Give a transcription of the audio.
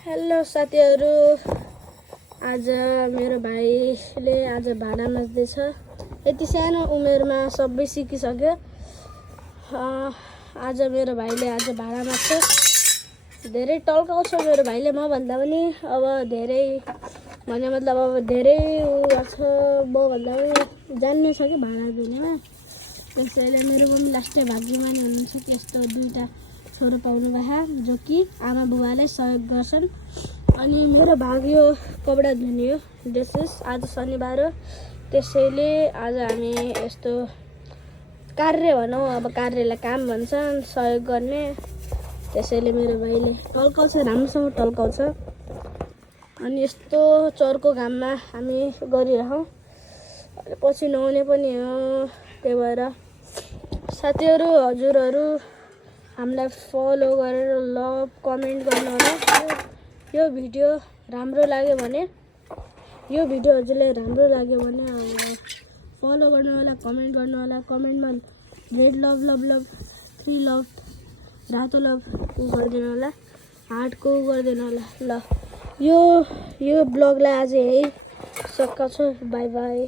Hello साथीहरू, आज मेरो भाइले आज भाडा नाच्दैछ। यति सानो उमेरमा सबै सिकिसक्यो। आज मेरो भाइले आज भाडा नाच्छ। धेरै टल्काउँछ मेरो भाइले मभन्दा पनि। अब धेरै भने मतलब अब धेरै छ, मभन्दा पनि जान्ने छ कि भाडा दिनेमा। त्यसैले मेरो पनि लास्टै भाग्यमानी हुनुहुन्छ कि यस्तो दुईटा छोरो पाउनु भए, जो कि आमा बुबाले सहयोग गर्छन्। अनि मेरो भाग्य कपडा धुने हो। आज शनिबार हो, त्यसैले आज हामी यस्तो कार्य भनौँ, अब कार्यलाई काम भन्छन्, सहयोग गर्ने। त्यसैले मेरो भाइले टल्काउँछ, राम्रोसँग टल्काउँछ। अनि यस्तो चर्को घाममा हामी गरिरहौँ, पछि नहुने पनि हो। त्यही भएर साथीहरू, हजुरहरू हामीलाई फलो गरेर लभ कमेन्ट गर्नु होला। यो भिडियो राम्रो लाग्यो भने, यो भिडियो हजुरलाई राम्रो लाग्यो भने अब फलो गर्नु होला, कमेन्ट गर्नु होला। कमेन्टमा red love love love, 3 love, रातो लभ गरिदिनु होला, हार्टको गरिदिनु होला। ल, यो ब्लगलाई आज यही सकिएको छ। By by.